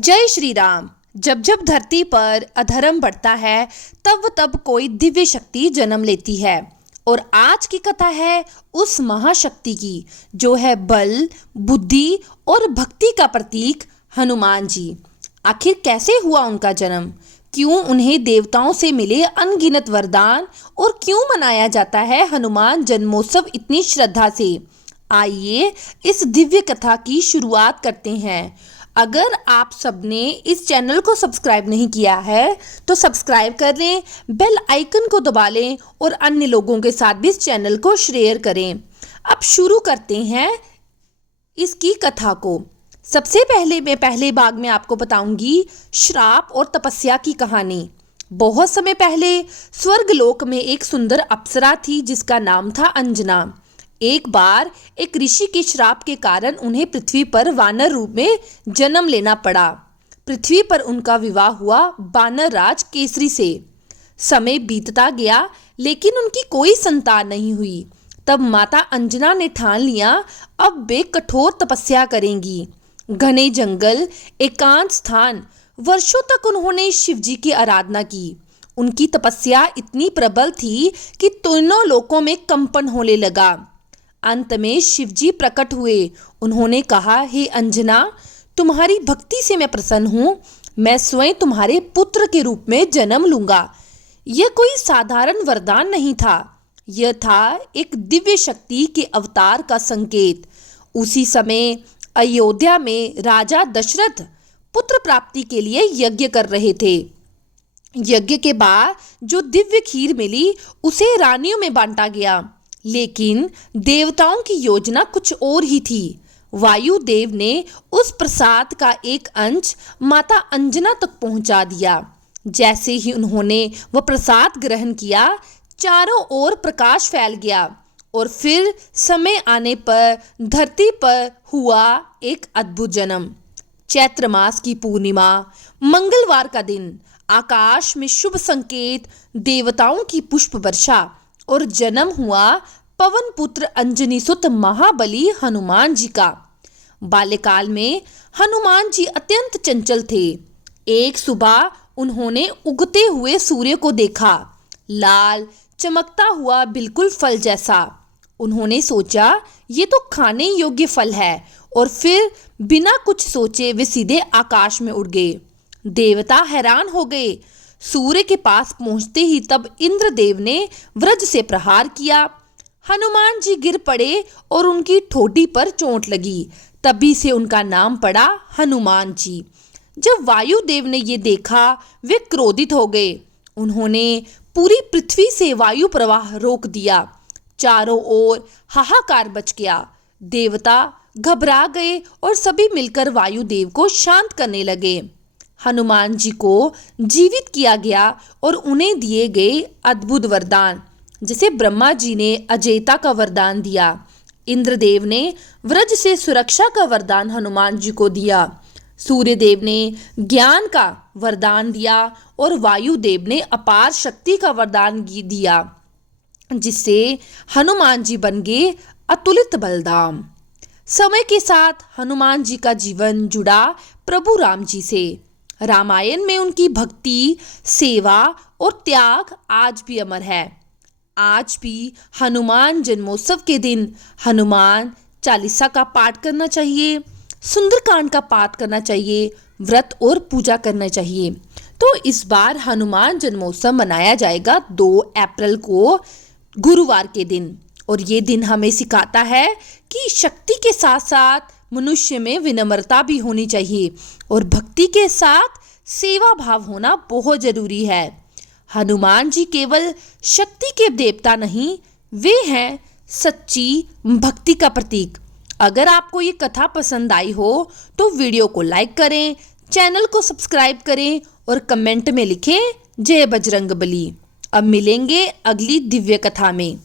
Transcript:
जय श्री राम। जब जब धरती पर अधर्म बढ़ता है तब तब कोई दिव्य शक्ति जन्म लेती है। और आज की कथा है उस महाशक्ति की जो है बल, बुद्धि और भक्ति का प्रतीक हनुमान जी। आखिर कैसे हुआ उनका जन्म, क्यों उन्हें देवताओं से मिले अनगिनत वरदान और क्यों मनाया जाता है हनुमान जन्मोत्सव इतनी श्रद्धा से। आइए इस दिव्य कथा की शुरुआत करते हैं। अगर आप सबने इस चैनल को सब्सक्राइब नहीं किया है तो सब्सक्राइब कर लें, बेल आइकन को दबा लें और अन्य लोगों के साथ भी इस चैनल को शेयर करें। अब शुरू करते हैं इसकी कथा को। सबसे पहले मैं पहले भाग में आपको बताऊंगी श्राप और तपस्या की कहानी। बहुत समय पहले स्वर्गलोक में एक सुंदर अप्सरा थी जिसका नाम था अंजना। एक बार एक ऋषि के श्राप के कारण उन्हें पृथ्वी पर वानर रूप में जन्म लेना पड़ा। पृथ्वी पर उनका विवाह हुआ वानर राज केसरी से। समय बीतता गया लेकिन उनकी कोई संतान नहीं हुई। तब माता अंजना ने ठान लिया अब वे कठोर तपस्या करेंगी। घने जंगल, एकांत स्थान, वर्षों तक उन्होंने शिवजी की आराधना की। उनकी तपस्या इतनी प्रबल थी कि तीनों लोकों में कंपन होने लगा। अंत में शिवजी प्रकट हुए। उन्होंने कहा, हे अंजना, तुम्हारी भक्ति से मैं प्रसन्न हूँ। मैं स्वयं तुम्हारे पुत्र के रूप में जन्म लूंगा। यह कोई साधारण वरदान नहीं था, यह था एक दिव्य शक्ति के अवतार का संकेत। उसी समय अयोध्या में राजा दशरथ पुत्र प्राप्ति के लिए यज्ञ कर रहे थे। यज्ञ के बाद जो दिव्य खीर मिली उसे रानियों में बांटा गया, लेकिन देवताओं की योजना कुछ और ही थी। वायुदेव ने उस प्रसाद का एक अंश माता अंजना तक पहुंचा दिया। जैसे ही उन्होंने वह प्रसाद ग्रहण किया, चारों ओर प्रकाश फैल गया और फिर समय आने पर धरती पर हुआ एक अद्भुत जन्म। चैत्र मास की पूर्णिमा, मंगलवार का दिन, आकाश में शुभ संकेत, देवताओं की पुष्प वर्षा और जन्म हुआ पवन पुत्र अंजनी सुत महाबली हनुमान जी का। बाल्यकाल में हनुमान जी अत्यंत चंचल थे। एक सुबह उन्होंने उगते हुए सूर्य को देखा, लाल चमकता हुआ बिल्कुल फल जैसा। उन्होंने सोचा ये तो खाने योग्य फल है और फिर बिना कुछ सोचे वे सीधे आकाश में उड़ गए। देवता हैरान हो गए। सूर्य के पास पहुंचते ही तब इंद्रदेव ने वज्र से प्रहार किया। हनुमान जी गिर पड़े और उनकी ठोडी पर चोट लगी। तभी से उनका नाम पड़ा हनुमान जी। जब वायुदेव ने ये देखा वे क्रोधित हो गए। उन्होंने पूरी पृथ्वी से वायु प्रवाह रोक दिया। चारों ओर हाहाकार मच गया। देवता घबरा गए और सभी मिलकर वायुदेव को शांत करने लगे। हनुमान जी को जीवित किया गया और उन्हें दिए गए अद्भुत वरदान, जैसे ब्रह्मा जी ने अजेयता का वरदान दिया, इंद्रदेव ने वज्र से सुरक्षा का वरदान हनुमान जी को दिया, सूर्यदेव ने ज्ञान का वरदान दिया और वायुदेव ने अपार शक्ति का वरदान दिया, जिससे हनुमान जी बन गए अतुलित बलधाम। समय के साथ हनुमान जी का जीवन जुड़ा प्रभु राम जी से। रामायण में उनकी भक्ति, सेवा और त्याग आज भी अमर है। आज भी हनुमान जन्मोत्सव के दिन हनुमान चालीसा का पाठ करना चाहिए, सुंदरकांड का पाठ करना चाहिए, व्रत और पूजा करना चाहिए। तो इस बार हनुमान जन्मोत्सव मनाया जाएगा 2 अप्रैल को गुरुवार के दिन। और ये दिन हमें सिखाता है कि शक्ति के साथ साथ मनुष्य में विनम्रता भी होनी चाहिए और भक्ति के साथ सेवा भाव होना बहुत जरूरी है। हनुमान जी केवल शक्ति के देवता नहीं, वे हैं सच्ची भक्ति का प्रतीक। अगर आपको ये कथा पसंद आई हो तो वीडियो को लाइक करें, चैनल को सब्सक्राइब करें और कमेंट में लिखें जय बजरंगबली। अब मिलेंगे अगली दिव्य कथा में।